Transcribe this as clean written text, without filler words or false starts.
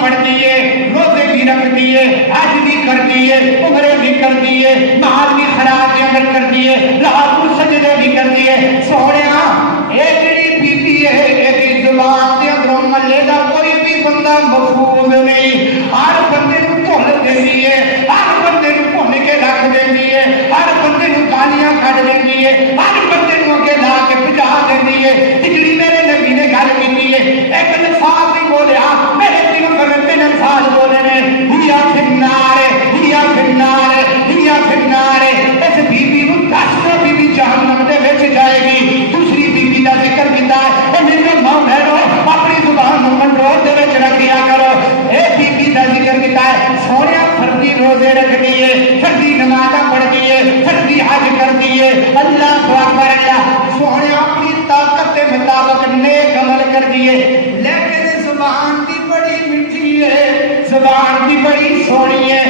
پڑھتی ہے، روزے بھی رکھتی ہے، حج بھی کرتی ہے، عمرے بھی کرتی ہے، مال بھی خراب اگر کرتی ہے، لاکھوں سجدے بھی کرتی ہے۔ سونیا اے جڑی بی بی ہے، ایک زبان دے اندروں محلے دا کوئی بھی بندہ محفوظ نہیں، ہر بندے نوں بھول دیندی ہے، ہر بندے نوں بھن کے رکھ دیندی ہے، ہر بندے نوں گالیاں کڈ دیندی ہے، ہر بندے نوں اگے لا کے بجا دیندی ہے۔ جڑی میرے نبی نے گل کیتی ہے، ایک لفظ نہیں بولیا، میرے پیغمبر نے 3 الفاظ بولے نے، ہیا فنار، ہیا فنار، ہیا فنار۔ اس بی بی نوں 10 نو بی بی جہنم دے وچ جائے گی۔ دوسری بی بی دا ذکر کیتا ہے، اے میرے ماں بہنو اپنی زبان نوں کنٹرول دے وچ رکھیا کرو۔ اے بی بی دا ذکر کیتا ہے، سونیا فرضی روزے رکھدی ہے، فرضی نمازاں پڑھدی ہے، فرضی حج کردی ہے، اللہ اکبر اللہ، سونیا اپنی طاقت کے مطابق نیک عمل کردی ہے، لیکن زبان دی بڑی میٹھی ہے، زبان دی بڑی سونی ہے۔